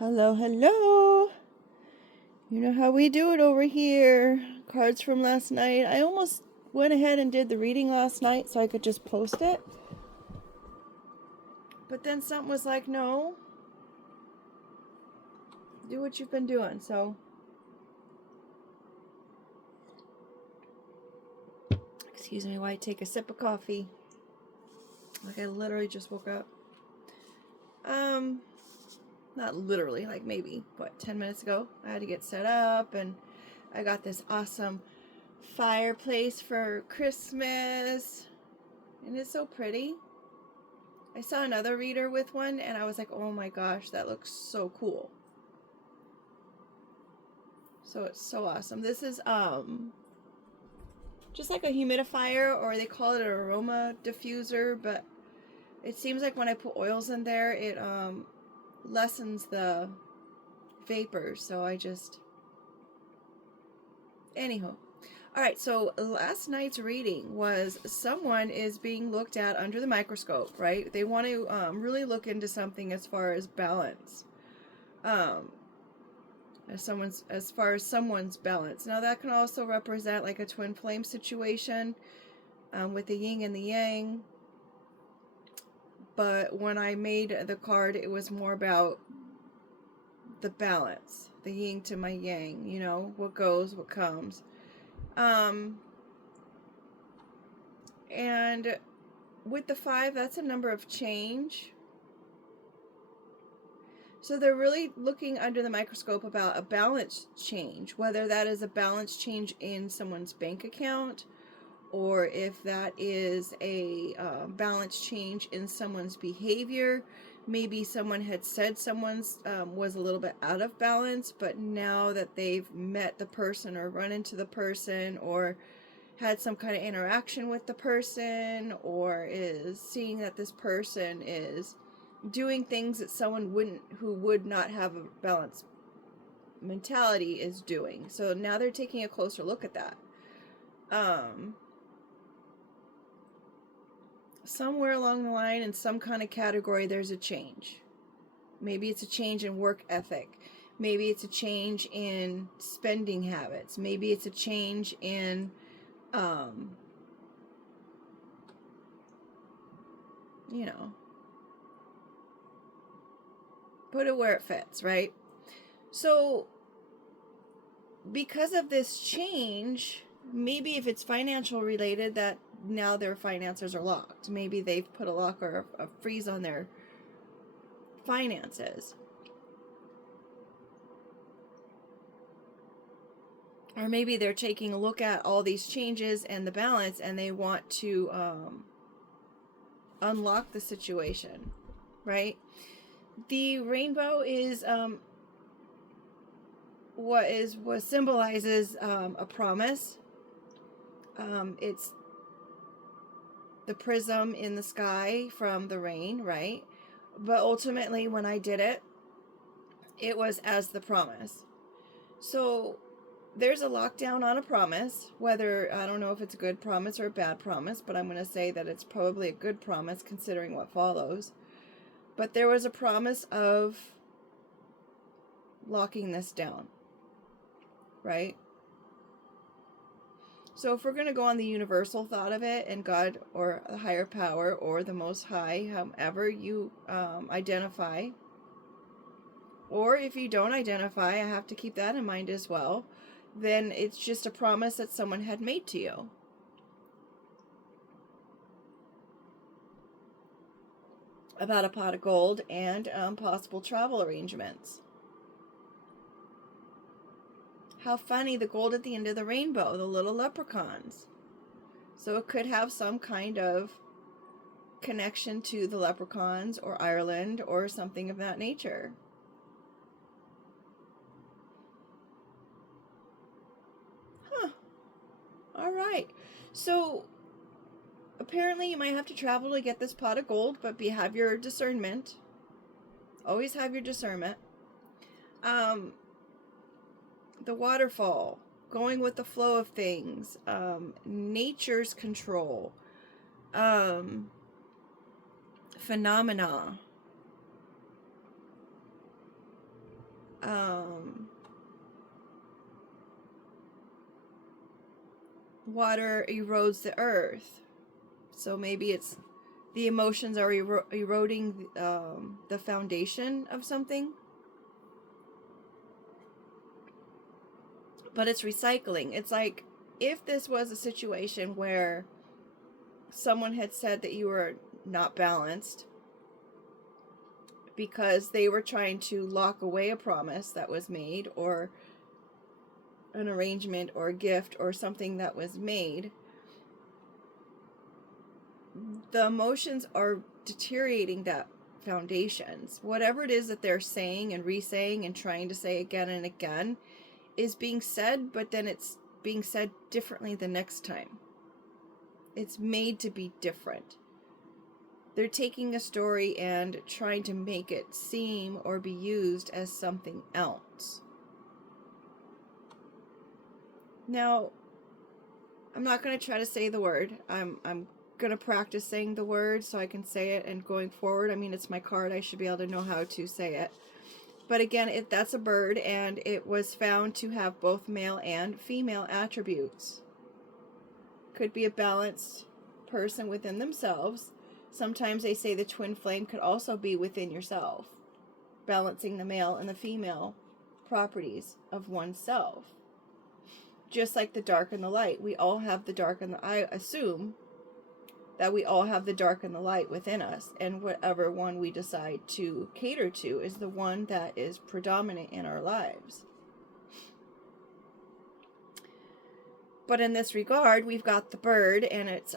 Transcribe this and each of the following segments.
Hello, hello. You know how we do it over here. Cards from last night. I almost went ahead and did the reading last night so I could just post it. But then something was like, no, do what you've been doing. So, excuse me while I take a sip of coffee. Like I literally just woke up. Not literally, like maybe, 10 minutes ago. I had to get set up and I got this awesome fireplace for Christmas. And it's so pretty. I saw another reader with one and I was like, oh my gosh, that looks so cool. So it's so awesome. This is just like a humidifier, or they call it an aroma diffuser, but it seems like when I put oils in there, it lessens the vapors. So I just anyhow. All right, so last night's reading was someone is being looked at under the microscope, right? They want to really look into something as far as balance. As far as someone's balance. Now that can also represent like a twin flame situation with the yin and the yang. But when I made the card, it was more about the balance, the yin to my yang, you know, what goes, what comes. And with the 5, that's a number of change. So they're really looking under the microscope about a balance change, whether that is a balance change in someone's bank account, or if that is a balance change in someone's behavior. Maybe someone had said someone's was a little bit out of balance, but now that they've met the person or run into the person or had some kind of interaction with the person, or is seeing that this person is doing things that someone who would not have a balanced mentality is doing. So now they're taking a closer look at that. Somewhere along the line in some kind of category there's a change. Maybe it's a change in work ethic. Maybe it's a change in spending habits. Maybe it's a change in you know, put it where it fits, right? So because of this change, maybe if it's financial related, that now their finances are locked. Maybe they've put a lock or a freeze on their finances. Or maybe they're taking a look at all these changes and the balance and they want to unlock the situation, right? The rainbow is what symbolizes a promise. It's the prism in the sky from the rain, right? But ultimately, when I did it, it was as the promise. So there's a lockdown on a promise, whether, I don't know if it's a good promise or a bad promise, but I'm going to say that it's probably a good promise considering what follows. But there was a promise of locking this down, right? So if we're going to go on the universal thought of it, and God or a higher power or the Most High, however you identify, or if you don't identify, I have to keep that in mind as well, then it's just a promise that someone had made to you. About a pot of gold and possible travel arrangements. How funny, the gold at the end of the rainbow, the little leprechauns. So it could have some kind of connection to the leprechauns or Ireland or something of that nature. Huh. All right. So apparently you might have to travel to get this pot of gold, but have your discernment. Always have your discernment. The waterfall, going with the flow of things, nature's control, phenomena. water erodes the earth. So maybe it's the emotions are eroding the foundation of something. But it's recycling. It's like if this was a situation where someone had said that you were not balanced because they were trying to lock away a promise that was made, or an arrangement or a gift or something that was made, the emotions are deteriorating that foundations. Whatever it is that they're saying and re-saying and trying to say again and again is being said, but then it's being said differently the next time. It's made to be different. They're taking a story and trying to make it seem or be used as something else. Now, I'm not going to try to say the word. I'm going to practice saying the word so I can say it, and going forward, I mean, it's my card. I should be able to know how to say it. But again, that's a bird, and it was found to have both male and female attributes. Could be a balanced person within themselves. Sometimes they say the twin flame could also be within yourself, balancing the male and the female properties of oneself. Just like the dark and the light. We all have the dark and the... I assume that we all have the dark and the light within us, and whatever one we decide to cater to is the one that is predominant in our lives. But in this regard, we've got the bird, and it's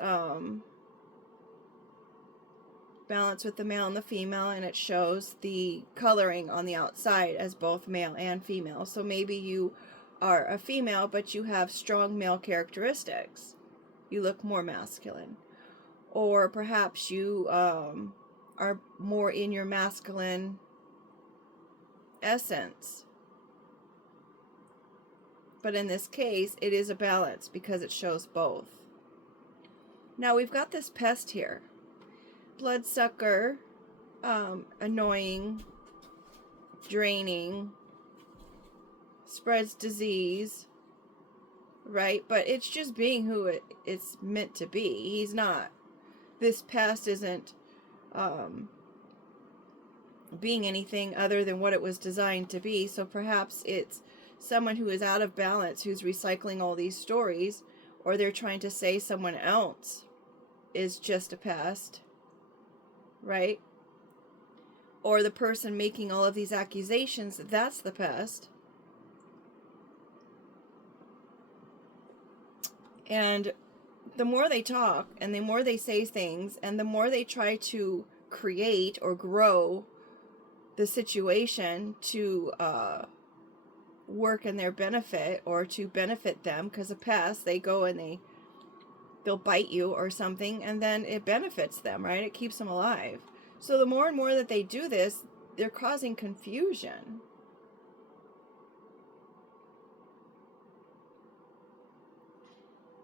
balanced with the male and the female, and it shows the coloring on the outside as both male and female. So maybe you are a female, but you have strong male characteristics. You look more masculine. Or perhaps you are more in your masculine essence. But in this case, it is a balance because it shows both. Now we've got this pest here. Bloodsucker, annoying, draining, spreads disease, right? But it's just being who it's meant to be. He's not. This pest isn't being anything other than what it was designed to be. So perhaps it's someone who is out of balance, who's recycling all these stories, or they're trying to say someone else is just a pest, right? Or the person making all of these accusations, that's the pest. And the more they talk and the more they say things and the more they try to create or grow the situation to work in their benefit or to benefit them, because a pest, they go and they'll bite you or something, and then it benefits them, right? It keeps them alive. So the more and more that they do this, they're causing confusion.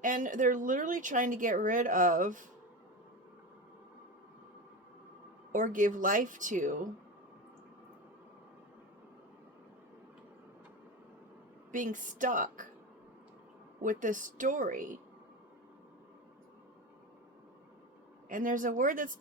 And they're literally trying to get rid of or give life to being stuck with this story. And there's a word that's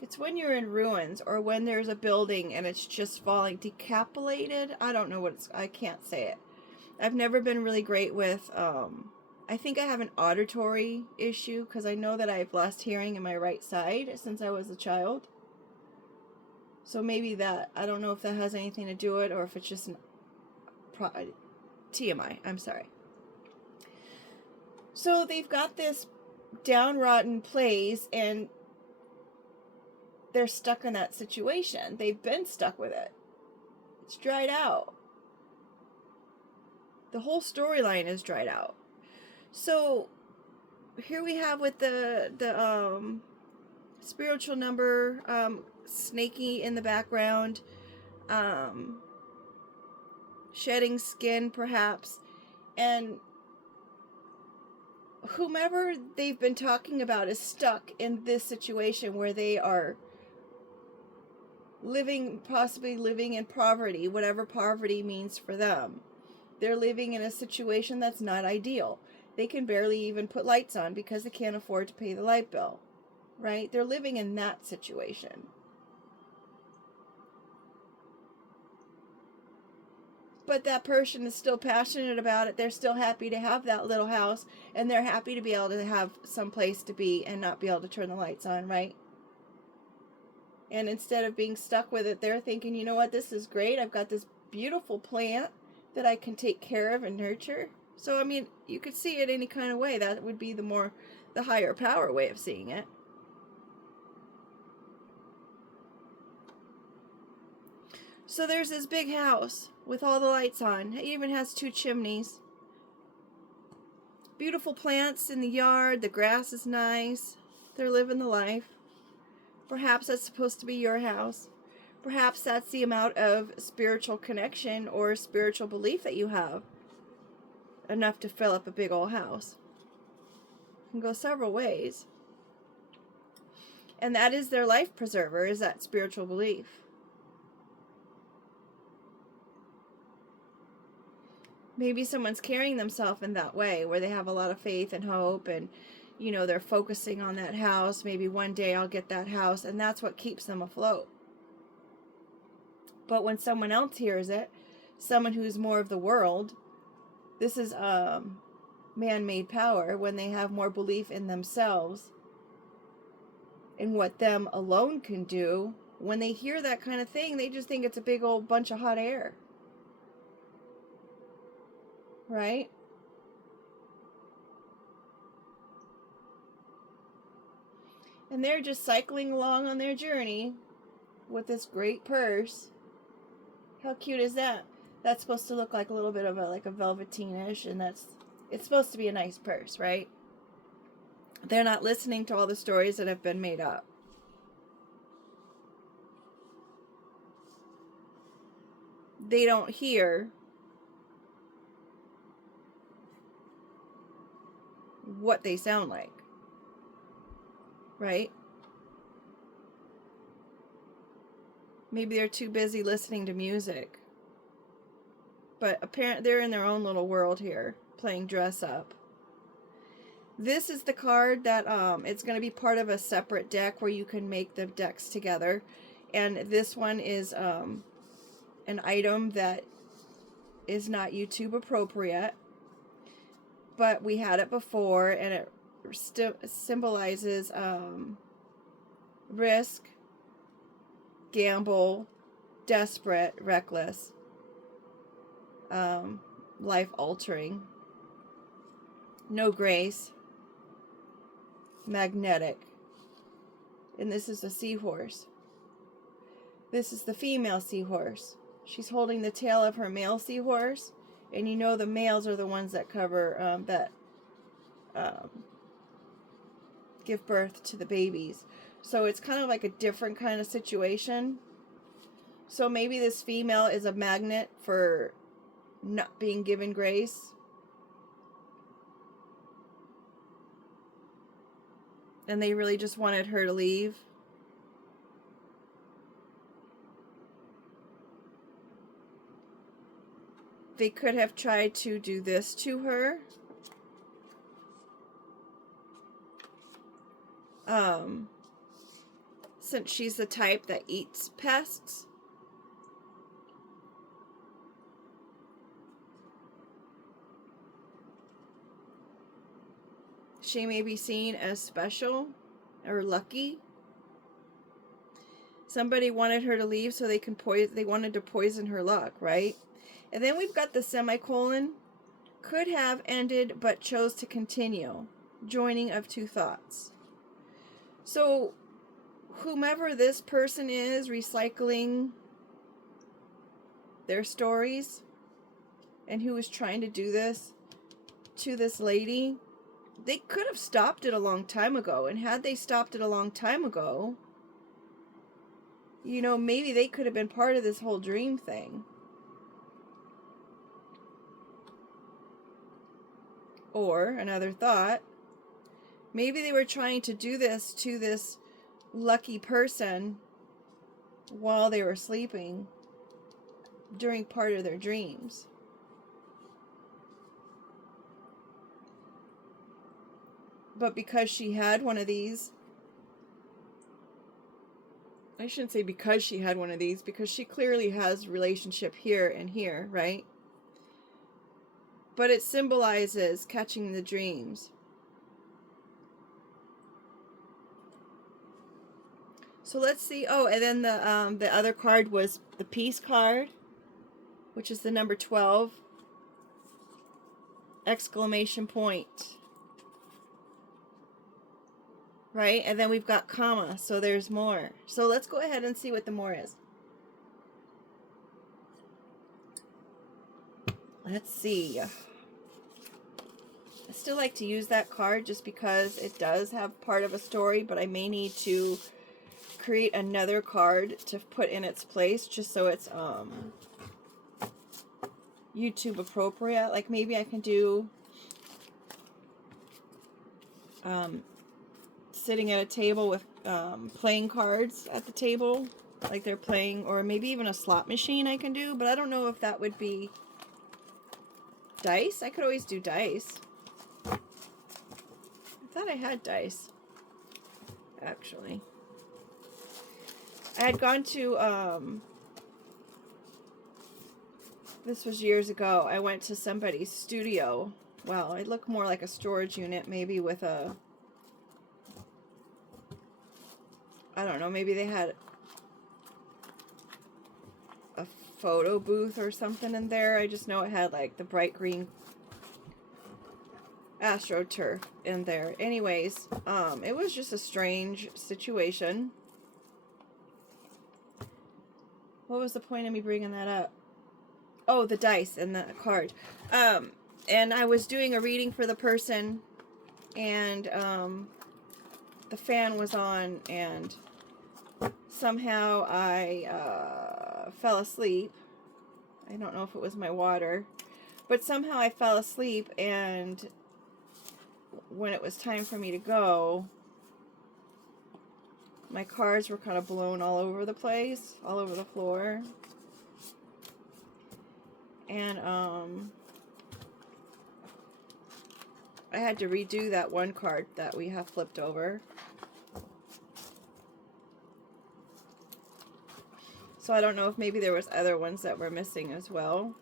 it's when you're in ruins or when there's a building and it's just falling. Decapitated? I don't know what it's... I can't say it. I've never been really great with... I think I have an auditory issue because I know that I've lost hearing in my right side since I was a child. So maybe that... I don't know if that has anything to do with it or if it's just an... TMI. I'm sorry. So they've got this down-rotten place and they're stuck in that situation. They've been stuck with it. It's dried out. The whole storyline is dried out. So here we have with the spiritual number, snaky in the background, shedding skin perhaps, and whomever they've been talking about is stuck in this situation where they are possibly living in poverty, whatever poverty means for them. They're living in a situation that's not ideal. They can barely even put lights on because they can't afford to pay the light bill, right? They're living in that situation. But that person is still passionate about it. They're still happy to have that little house, and they're happy to be able to have some place to be and not be able to turn the lights on, right? And instead of being stuck with it, they're thinking, you know what, this is great. I've got this beautiful plant that I can take care of and nurture. So, I mean, you could see it any kind of way. That would be the higher power way of seeing it. So there's this big house with all the lights on. It even has 2 chimneys. Beautiful plants in the yard. The grass is nice. They're living the life. Perhaps that's supposed to be your house. Perhaps that's the amount of spiritual connection or spiritual belief that you have. Enough to fill up a big old house. It can go several ways. And that is their life preserver, is that spiritual belief. Maybe someone's carrying themselves in that way, where they have a lot of faith and hope, and they're focusing on that house. Maybe one day I'll get that house, and that's what keeps them afloat. But when someone else hears it, someone who's more of the world, this is man-made power, when they have more belief in themselves and what them alone can do. When they hear that kind of thing, they just think it's a big old bunch of hot air. Right? And they're just cycling along on their journey with this great purse. How cute is that? That's supposed to look like a little bit of a velveteenish, and it's supposed to be a nice purse, right? They're not listening to all the stories that have been made up. They don't hear what they sound like, right? Maybe they're too busy listening to music. But apparently they're in their own little world here, playing dress up. This is the card that it's going to be part of a separate deck where you can make the decks together. And this one is an item that is not YouTube appropriate. But we had it before, and it symbolizes risk, gamble, desperate, reckless, life-altering, no grace, magnetic. And this is a seahorse. This is the female seahorse. She's holding the tail of her male seahorse. And the males are the ones that cover, give birth to the babies. So it's kind of like a different kind of situation. So maybe this female is a magnet for not being given grace. And they really just wanted her to leave. They could have tried to do this to her. Since she's the type that eats pests. She may be seen as special or lucky. Somebody wanted her to leave so they wanted to poison her luck, right? And then we've got the semicolon. Could have ended but chose to continue. Joining of 2 thoughts. So whomever this person is recycling their stories and who is trying to do this to this lady, they could have stopped it a long time ago. And had they stopped it a long time ago, maybe they could have been part of this whole dream thing. Or, another thought, Maybe they were trying to do this to this lucky person while they were sleeping during part of their dreams. But because she had one of these, I shouldn't say because she had one of these, because she clearly has relationship here and here, right? But it symbolizes catching the dreams. So let's see. Oh, and then the other card was the Peace card, which is the number 12. Exclamation point. Right? And then we've got comma, so there's more. So let's go ahead and see what the more is. Let's see. I still like to use that card just because it does have part of a story, but I may need to create another card to put in its place just so it's YouTube appropriate. Like maybe I can do sitting at a table with playing cards at the table, like they're playing, or maybe even a slot machine I can do, but I don't know if that would be dice. I could always do dice. I thought I had dice, actually. I had gone to, this was years ago, I went to somebody's studio. Well, it looked more like a storage unit, maybe with a, I don't know, maybe they had a photo booth or something in there. I just know it had like the bright green AstroTurf in there. Anyways, it was just a strange situation. What was the point of me bringing that up? Oh, the dice and the card. And I was doing a reading for the person, and the fan was on, and somehow I fell asleep. I don't know if it was my water, but somehow I fell asleep, and when it was time for me to go, my cards were kind of blown all over the place, all over the floor. And I had to redo that one card that we have flipped over. So I don't know if maybe there was other ones that were missing as well.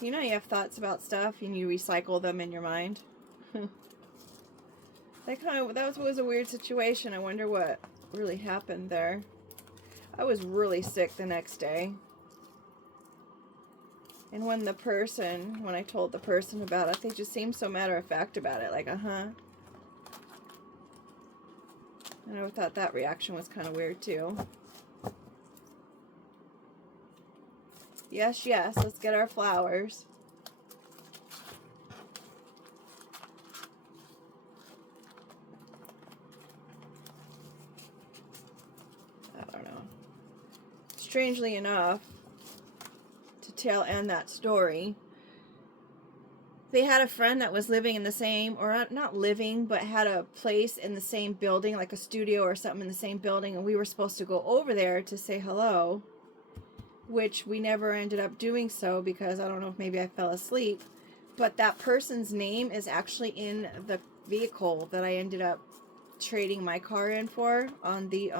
You know, you have thoughts about stuff and you recycle them in your mind. That was a weird situation. I wonder what really happened there. I was really sick the next day. And when I told the person about it, they just seemed so matter of fact about it. Like, uh-huh. And I thought that reaction was kind of weird, too. Yes, yes, let's get our flowers. I don't know. Strangely enough, to tail end that story, they had a friend that was living in the same, or not living, but had a place in the same building, like a studio or something in the same building, and we were supposed to go over there to say hello, which we never ended up doing so because I don't know if maybe I fell asleep, but that person's name is actually in the vehicle that I ended up trading my car in for on the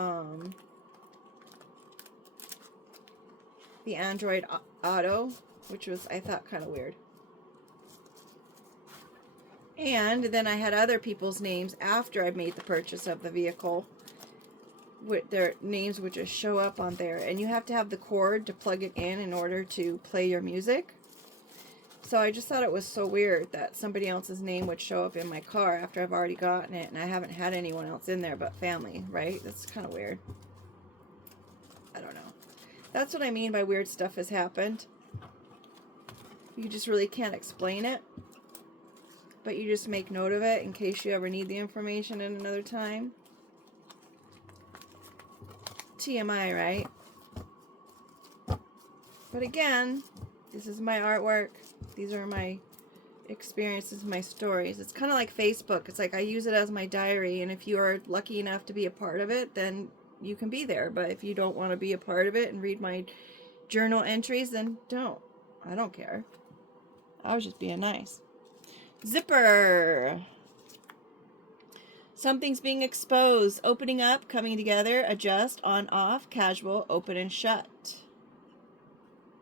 Android Auto, which was, I thought, kind of weird. And then I had other people's names after I made the purchase of the vehicle. With their names would just show up on there. And you have to have the cord to plug it in order to play your music. So I just thought it was so weird that somebody else's name would show up in my car after I've already gotten it. And I haven't had anyone else in there but family, right? That's kind of weird. I don't know. That's what I mean by weird stuff has happened. You just really can't explain it. But you just make note of it in case you ever need the information at another time. TMI, right? But again, this is my artwork. These are my experiences, my stories. It's kind of like Facebook. It's like I use it as my diary, and if you are lucky enough to be a part of it, then you can be there. But if you don't want to be a part of it and read my journal entries, then don't. I don't care. I was just being nice. Zipper. Something's being exposed. Opening up, coming together, adjust, on, off, casual, open and shut.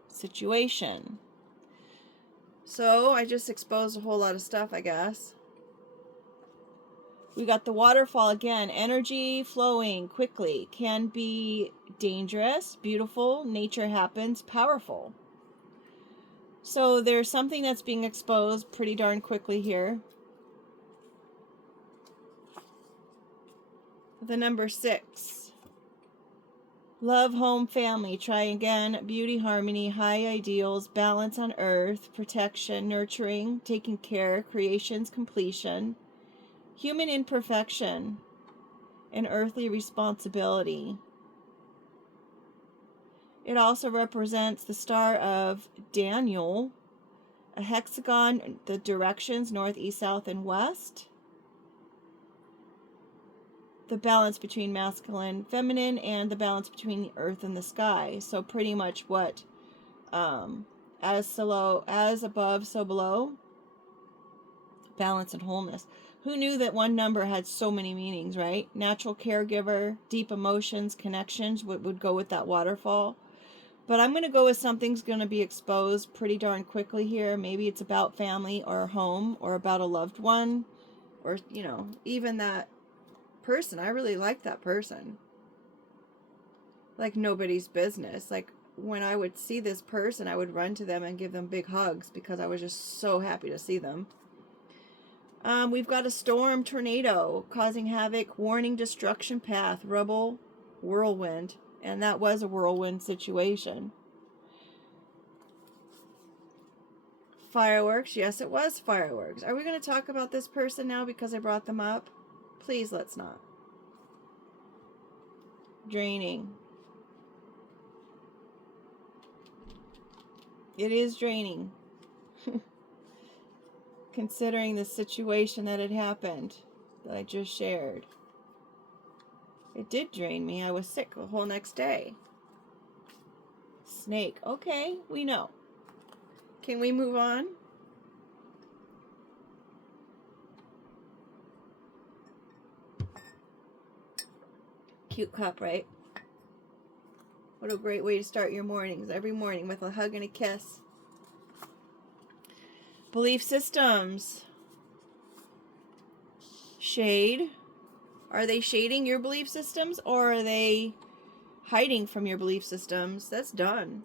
Situation. So I just exposed a whole lot of stuff, I guess. We got the waterfall again. Energy flowing quickly. Can be dangerous, beautiful, nature happens, powerful. So there's something that's being exposed pretty darn quickly here. The number 6. Love, home, family. Try again. Beauty, harmony, high ideals, balance on earth, protection, nurturing, taking care, creations, completion, human imperfection, and earthly responsibility. It also represents the star of Daniel, a hexagon, the directions north, east, south, and west. The balance between masculine, feminine, and the balance between the earth and the sky. So pretty much what as above, so below. Balance and wholeness. Who knew that one number had so many meanings, right? Natural caregiver, deep emotions, connections would go with that waterfall. But I'm going to go with something's going to be exposed pretty darn quickly here. Maybe it's about family or home or about a loved one or, you know, even that person. I really like that person. Like nobody's business. Like when I would see this person, I would run to them and give them big hugs because I was just so happy to see them. We've got a storm, tornado, causing havoc, warning, destruction path, rubble, whirlwind. And that was a whirlwind situation. Fireworks. Yes, it was fireworks. Are we going to talk about this person now because I brought them up? Please, let's not. Draining. It is draining. Considering the situation that had happened that I just shared. It did drain me. I was sick the whole next day. Snake. Okay, we know. Can we move on? Cute cup, right? What a great way to start your mornings. Every morning with a hug and a kiss. Belief systems. Shade. Are they shading your belief systems or are they hiding from your belief systems? That's done.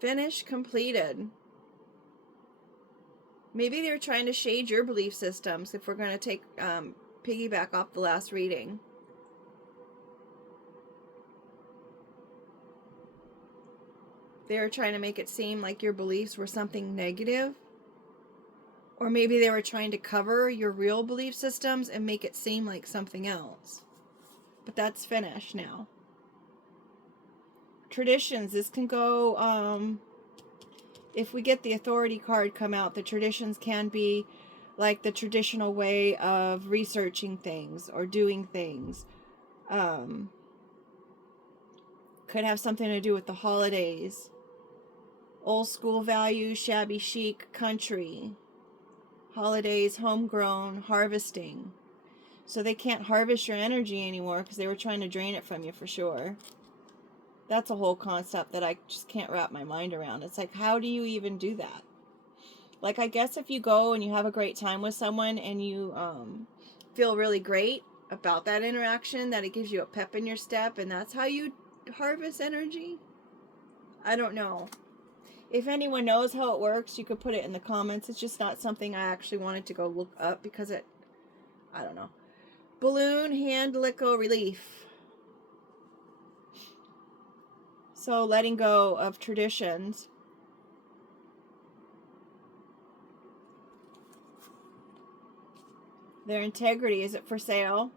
Finish, completed. Maybe they're trying to shade your belief systems if we're going to take piggyback off the last reading. They were trying to make it seem like your beliefs were something negative. Or maybe they were trying to cover your real belief systems and make it seem like something else. But that's finished now. Traditions. This can go, if we get the authority card come out, the traditions can be like the traditional way of researching things or doing things. Could have something to do with the holidays. Old school values, shabby chic, country. Holidays, homegrown, harvesting. So they can't harvest your energy anymore because they were trying to drain it from you for sure. That's a whole concept that I just can't wrap my mind around. It's like, how do you even do that? Like, I guess if you go and you have a great time with someone and you feel really great about that interaction, that it gives you a pep in your step, and that's how you harvest energy? I don't know. If anyone knows how it works, you could put it in the comments. It's just not something I actually wanted to go look up because I don't know. Balloon, hand, lico, relief. So letting go of traditions. Their integrity, is it for sale?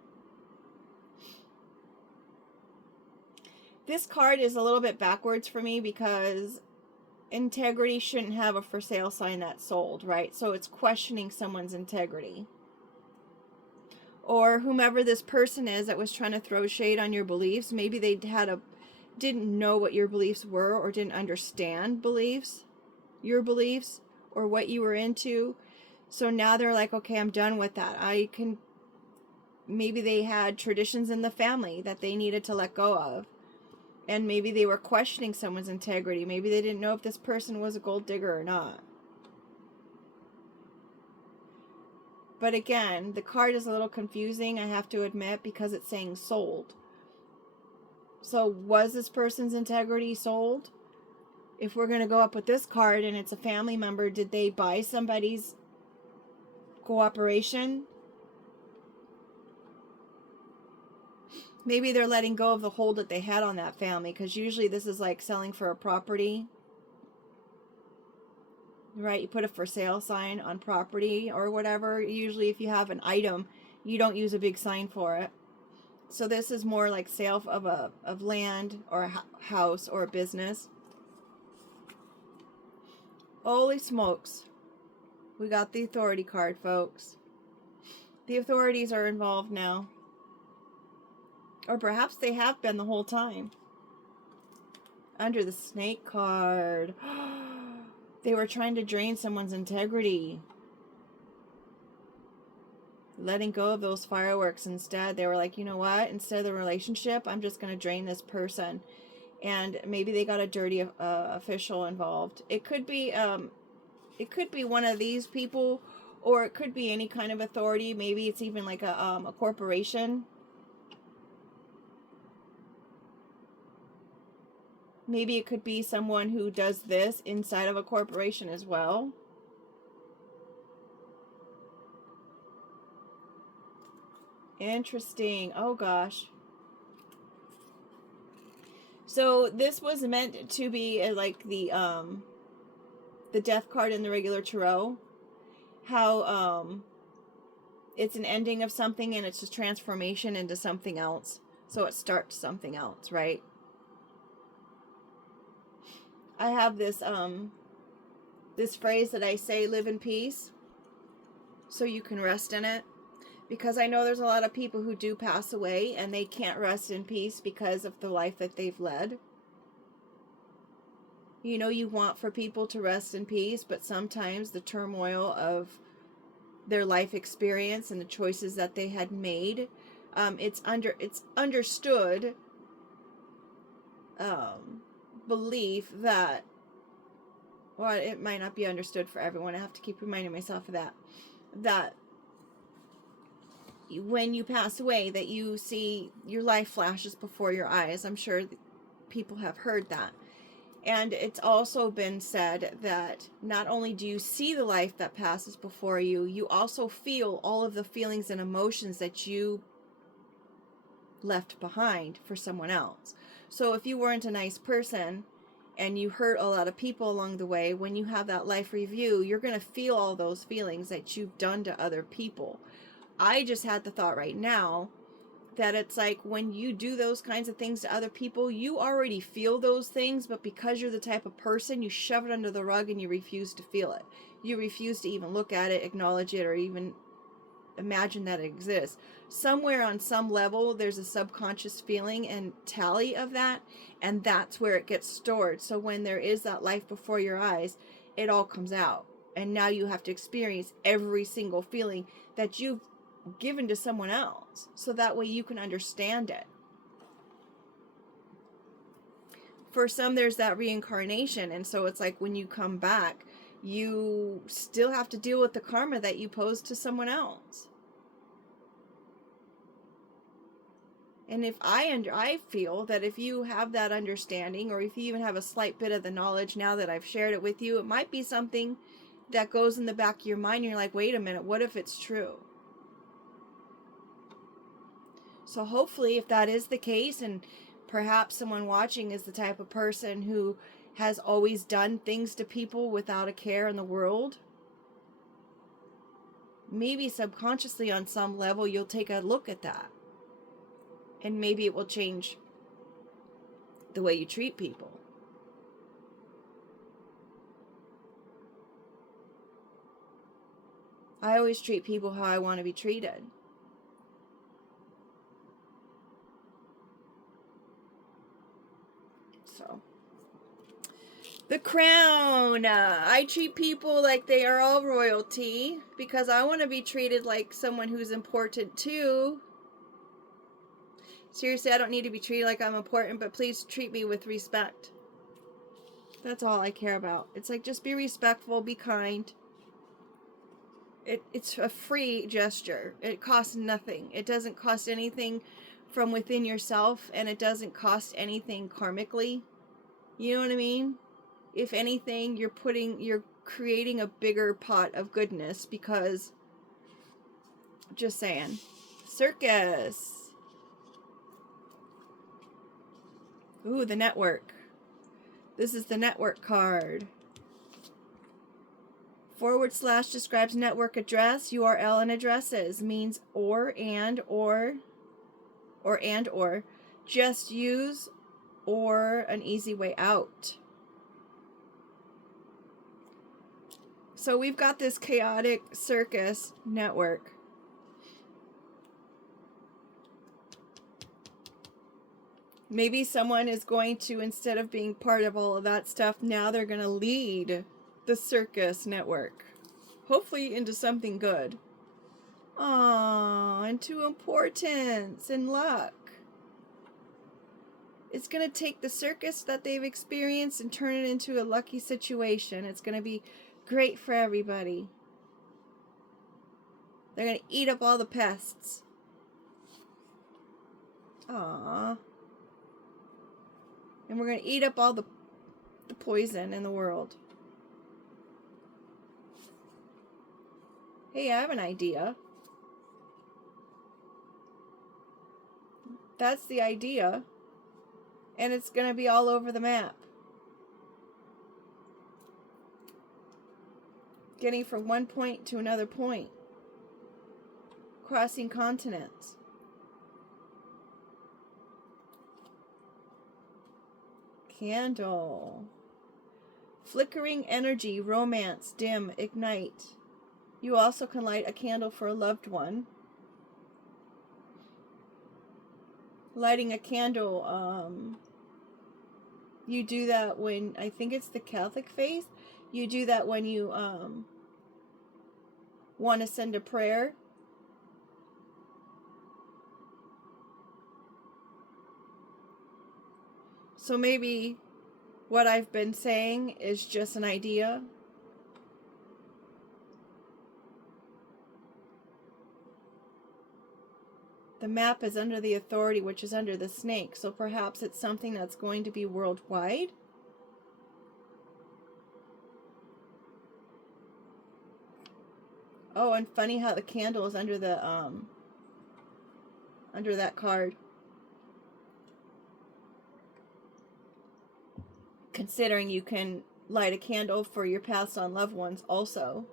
This card is a little bit backwards for me because integrity shouldn't have a for sale sign that's sold, right? So it's questioning someone's integrity. Or whomever this person is that was trying to throw shade on your beliefs, maybe they didn't know what your beliefs were, or didn't understand your beliefs, or what you were into. So now they're like, okay, I'm done with that. Maybe they had traditions in the family that they needed to let go of. And maybe they were questioning someone's integrity. Maybe they didn't know if this person was a gold digger or not. But again, the card is a little confusing, I have to admit, because it's saying sold. So was this person's integrity sold? If we're going to go up with this card and it's a family member, did they buy somebody's cooperation? Maybe they're letting go of the hold that they had on that family, because usually this is like selling for a property. Right, you put a for sale sign on property or whatever. Usually if you have an item, you don't use a big sign for it. So this is more like sale of land or a house or a business. Holy smokes. We got the authority card, folks. The authorities are involved now. Or perhaps they have been the whole time. Under the snake card. They were trying to drain someone's integrity. Letting go of those fireworks instead. They were like, you know what? Instead of the relationship, I'm just going to drain this person. And maybe they got a dirty official involved. It could be one of these people, or it could be any kind of authority. Maybe it's even like a corporation. Maybe it could be someone who does this inside of a corporation as well. Interesting. Oh gosh. So this was meant to be like the death card in the regular tarot. How it's an ending of something and it's a transformation into something else. So it starts something else, right? I have this phrase that I say, live in peace, so you can rest in it. Because I know there's a lot of people who do pass away and they can't rest in peace because of the life that they've led. You know, you want for people to rest in peace, but sometimes the turmoil of their life experience and the choices that they had made, it's understood belief that, well, it might not be understood for everyone. I have to keep reminding myself of that when you pass away, that you see your life flashes before your eyes. I'm sure people have heard that. And it's also been said that not only do you see the life that passes before you, you also feel all of the feelings and emotions that you left behind for someone else. So if you weren't a nice person and you hurt a lot of people along the way, when you have that life review, you're going to feel all those feelings that you've done to other people. I just had the thought right now that it's like when you do those kinds of things to other people, you already feel those things, but because you're the type of person, you shove it under the rug and you refuse to feel it. You refuse to even look at it, acknowledge it, or even imagine that it exists. Somewhere on some level, there's a subconscious feeling and tally of that, and that's where it gets stored. So when there is that life before your eyes, it all comes out. And now you have to experience every single feeling that you've given to someone else, so that way you can understand it. For some, there's that reincarnation, and so it's like when you come back, you still have to deal with the karma that you posed to someone else. And if I feel that if you have that understanding, or if you even have a slight bit of the knowledge now that I've shared it with you, it might be something that goes in the back of your mind. You're like, wait a minute, what if it's true? So hopefully, if that is the case, and perhaps someone watching is the type of person who has always done things to people without a care in the world, maybe subconsciously on some level you'll take a look at that. And maybe it will change the way you treat people. I always treat people how I want to be treated. So, the Crown. I treat people like they are all royalty because I want to be treated like someone who's important too. Seriously, I don't need to be treated like I'm important, but please treat me with respect. That's all I care about. It's like, just be respectful, be kind. It's a free gesture. It costs nothing. It doesn't cost anything from within yourself, and it doesn't cost anything karmically. You know what I mean? If anything, you're creating a bigger pot of goodness because, just saying. Circus. Ooh, the network. This is the network card. / describes network address, URL, and addresses. Means or. Just use or an easy way out. So we've got this chaotic circus network. Maybe someone is going to, instead of being part of all of that stuff, now they're going to lead the circus network. Hopefully into something good. Aww, into importance and luck. It's going to take the circus that they've experienced and turn it into a lucky situation. It's going to be great for everybody. They're going to eat up all the pests. Aww. And we're going to eat up all the poison in the world. Hey, I have an idea. That's the idea. And it's going to be all over the map. Getting from one point to another point. Crossing continents. Candle. Flickering energy, romance, dim, ignite. You also can light a candle for a loved one. Lighting a candle, you do that when, I think it's the Catholic faith, you do that when you want to send a prayer. So maybe what I've been saying is just an idea. The map is under the authority, which is under the snake. So perhaps it's something that's going to be worldwide. Oh, and funny how the candle is under the under that card. Considering you can light a candle for your passed on loved ones also.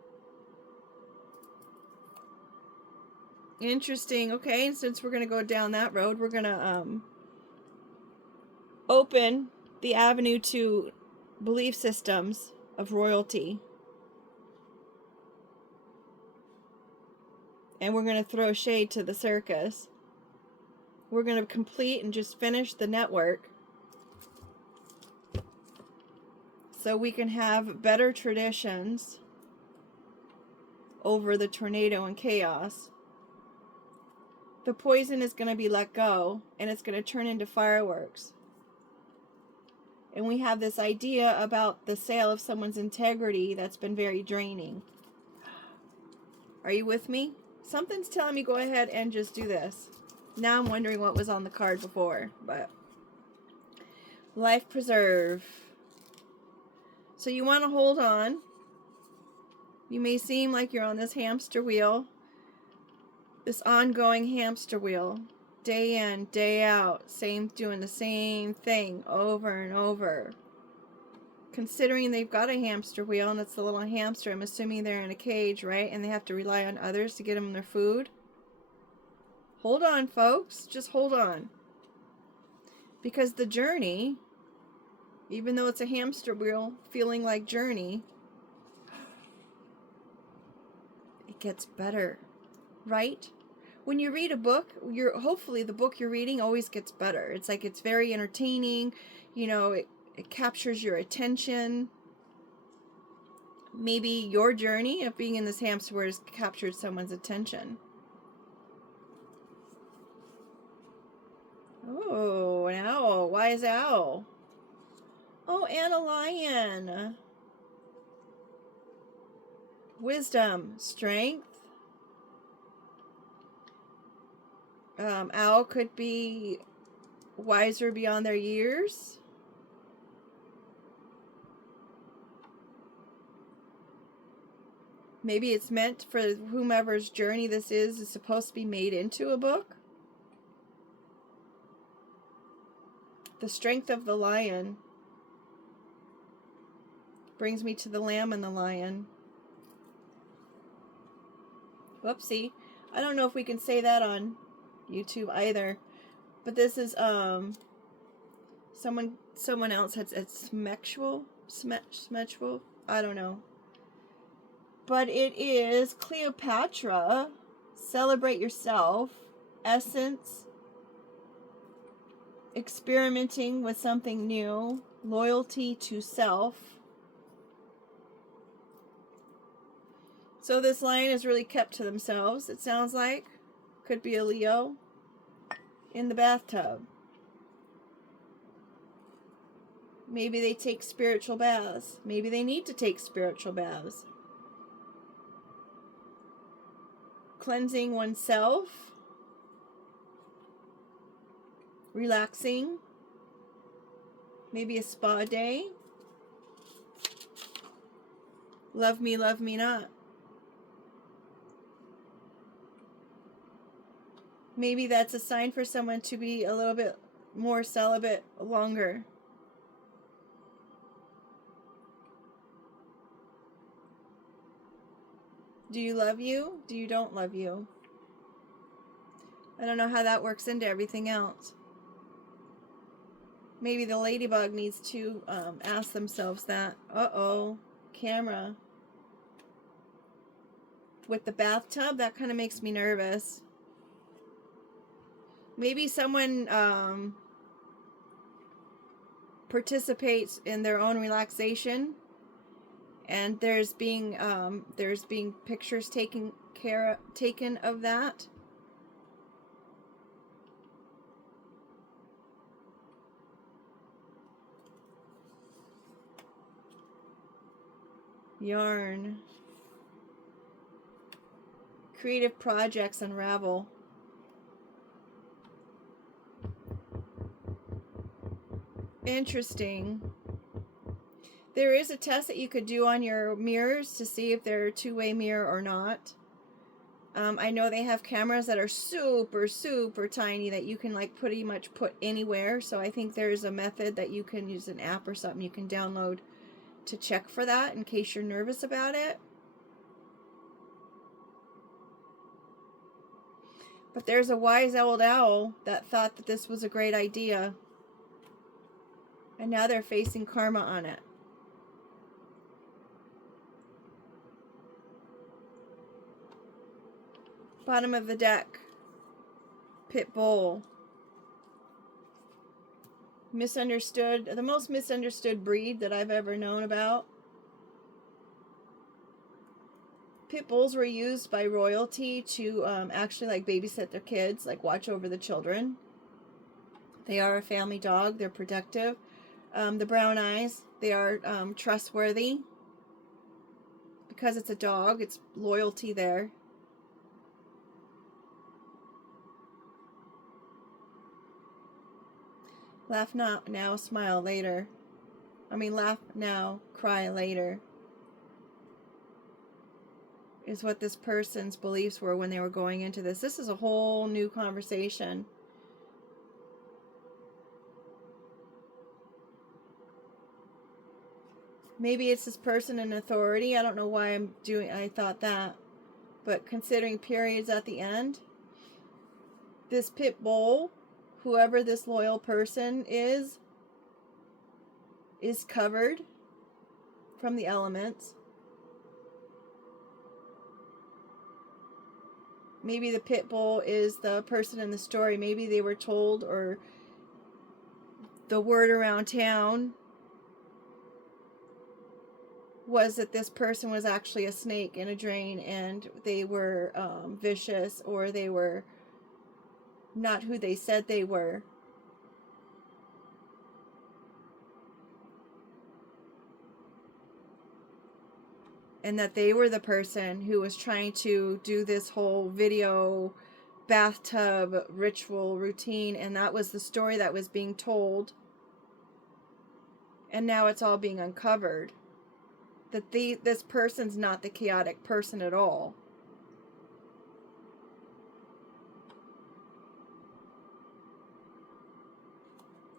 Interesting. Okay, and since we're going to go down that road, we're going to open the avenue to belief systems of royalty. And we're going to throw shade to the circus. We're going to complete and just finish the network so we can have better traditions over the tornado and chaos. The poison is going to be let go, and it's going to turn into fireworks. And we have this idea about the sale of someone's integrity that's been very draining. Are you with me? Something's telling me go ahead and just do this. Now I'm wondering what was on the card before, but life preserve. So you want to hold on. You may seem like you're on this hamster wheel. This ongoing hamster wheel, day in, day out, doing the same thing over and over. Considering they've got a hamster wheel and it's the little hamster, I'm assuming they're in a cage, right? And they have to rely on others to get them their food. Hold on, folks. Just hold on. Because the journey, even though it's a hamster wheel feeling like journey, gets better, right? When you read a book, hopefully the book you're reading always gets better. It's like it's very entertaining, you know, it captures your attention. Maybe your journey of being in this hamster wheel has captured someone's attention. Oh, an owl. Wise owl. Oh, and a lion. Wisdom. Strength. Owl could be wiser beyond their years. Maybe it's meant for whomever's journey this is supposed to be made into a book. The strength of the lion brings me to the lamb and the lion. Whoopsie. I don't know if we can say that on YouTube either. But this is someone else had said smexual. I don't know. But it is Cleopatra. Celebrate yourself. Essence. Experimenting with something new. Loyalty to self. So this lion is really kept to themselves, it sounds like. Could be a Leo. In the bathtub. Maybe they take spiritual baths. Maybe they need to take spiritual baths. Cleansing oneself. Relaxing. Maybe a spa day. Love me not. Maybe that's a sign for someone to be a little bit more celibate longer. Do you love you? Do you don't love you? I don't know how that works into everything else. Maybe the ladybug needs to ask themselves that. Uh-oh. Camera. With the bathtub, that kind of makes me nervous. Maybe someone participates in their own relaxation, and there's being pictures taken of that. Yarn. Creative projects unravel. Interesting. There is a test that you could do on your mirrors to see if they're a two-way mirror or not. I know they have cameras that are super, super tiny that you can like pretty much put anywhere. So I think there's a method that you can use, an app or something you can download to check for that in case you're nervous about it. But there's a wise old owl that thought that this was a great idea. And now they're facing karma on it. Bottom of the deck. Pit bull. Misunderstood. The most misunderstood breed that I've ever known about. Pit bulls were used by royalty to actually like babysit their kids, like watch over the children. They are a family dog. They're protective. The brown eyes, they are trustworthy. Because it's a dog, it's loyalty there. Laugh not now, smile later. Laugh now, cry later. Is what this person's beliefs were when they were going into this. This is a whole new conversation. Maybe it's this person in authority. I don't know why I thought that. But considering periods at the end, this pit bull, whoever this loyal person is covered from the elements. Maybe the pit bull is the person in the story. Maybe they were told, or the word around town was that this person was actually a snake in a drain, and they were vicious, or they were not who they said they were. And that they were the person who was trying to do this whole video bathtub ritual routine, and that was the story that was being told. And now it's all being uncovered. That this person's not the chaotic person at all.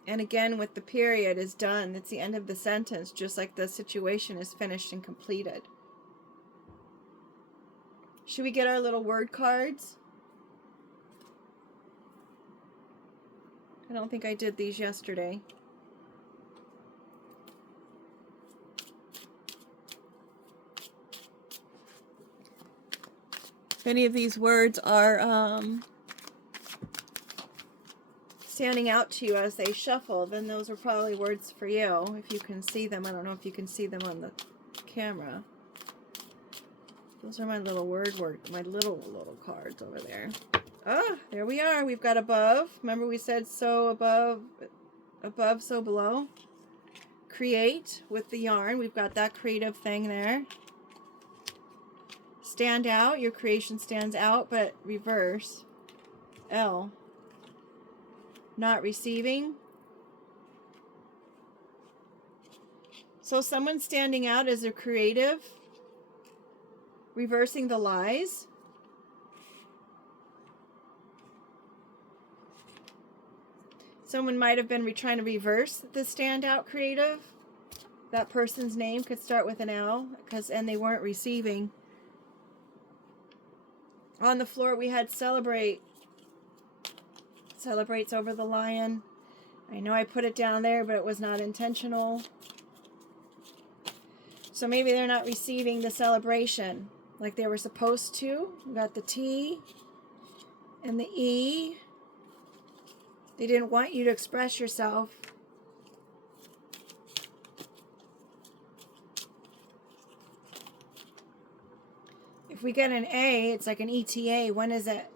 And again, with the period is done, it's the end of the sentence, just like the situation is finished and completed. Should we get our little word cards? I don't think I did these yesterday. If any of these words are standing out to you as they shuffle, then those are probably words for you, if you can see them. I don't know if you can see them on the camera. Those are my little my little cards over there. Ah, there we are. We've got above. Remember we said so above, so below. Create with the yarn. We've got that creative thing there. Stand out. Your creation stands out, but reverse. L. Not receiving. So someone standing out as a creative, reversing the lies. Someone might have been trying to reverse the standout creative. That person's name could start with an L, and they weren't receiving. On the floor we had celebrate. Celebrates over the lion. I know I put it down there, but it was not intentional. So maybe they're not receiving the celebration like they were supposed to. We got the T and the E. They didn't want you to express yourself. If we get an A, it's like an ETA. When is it?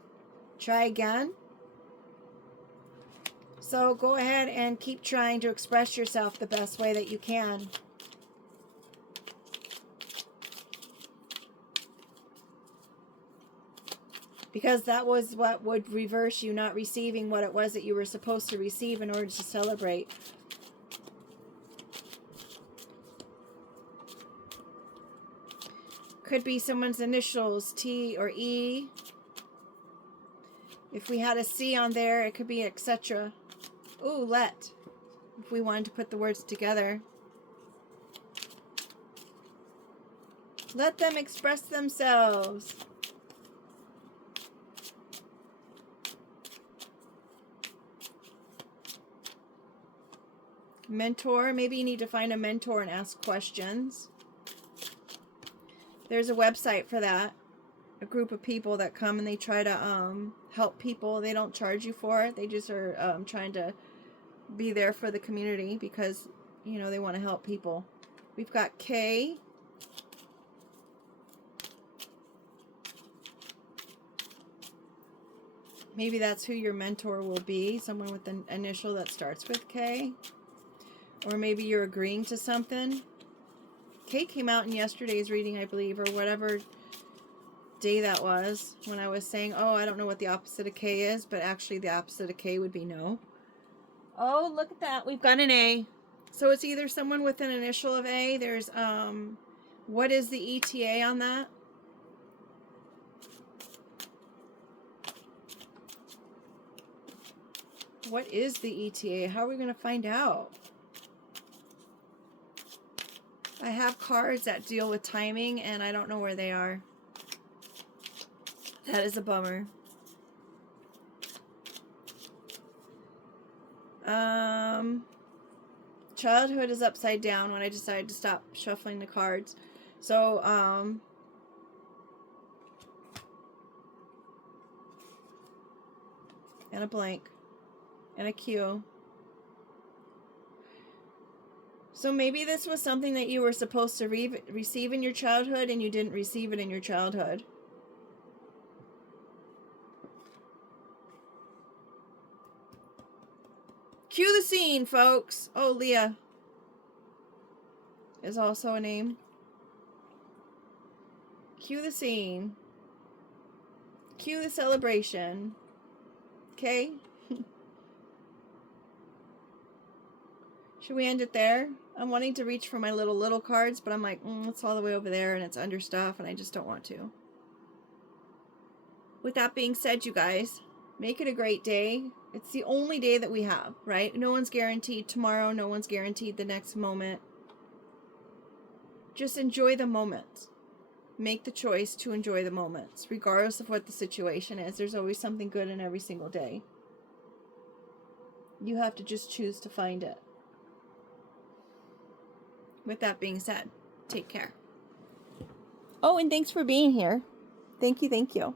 Try again. So go ahead and keep trying to express yourself the best way that you can. Because that was what would reverse you not receiving what it was that you were supposed to receive in order to celebrate. Could be someone's initials, T or E. If we had a C on there, it could be etc. Ooh, let. If we wanted to put the words together. Let them express themselves. Mentor. Maybe you need to find a mentor and ask questions. There's a website for that. A group of people that come and they try to help people. They don't charge you for it. They just are trying to be there for the community because, you know, they want to help people. We've got K. Maybe that's who your mentor will be. Someone with an initial that starts with K. Or maybe you're agreeing to something. K came out in yesterday's reading, I believe, or whatever day that was, when I was saying, oh, I don't know what the opposite of K is, but actually the opposite of K would be no. Oh, look at that. We've got an A. So it's either someone with an initial of A. There's, what is the ETA on that? What is the ETA? How are we going to find out? I have cards that deal with timing, and I don't know where they are. That is a bummer. Childhood is upside down when I decided to stop shuffling the cards. So, and a blank and a Q. So maybe this was something that you were supposed to receive in your childhood and you didn't receive it in your childhood. Cue the scene, folks. Oh, Leah is also a name. Cue the scene. Cue the celebration. Okay? Should we end it there? I'm wanting to reach for my little cards, but I'm like, it's all the way over there and it's under stuff and I just don't want to. With that being said, you guys, make it a great day. It's the only day that we have, right? No one's guaranteed tomorrow. No one's guaranteed the next moment. Just enjoy the moments. Make the choice to enjoy the moments, regardless of what the situation is. There's always something good in every single day. You have to just choose to find it. With that being said, take care. Oh, and thanks for being here. Thank you, thank you.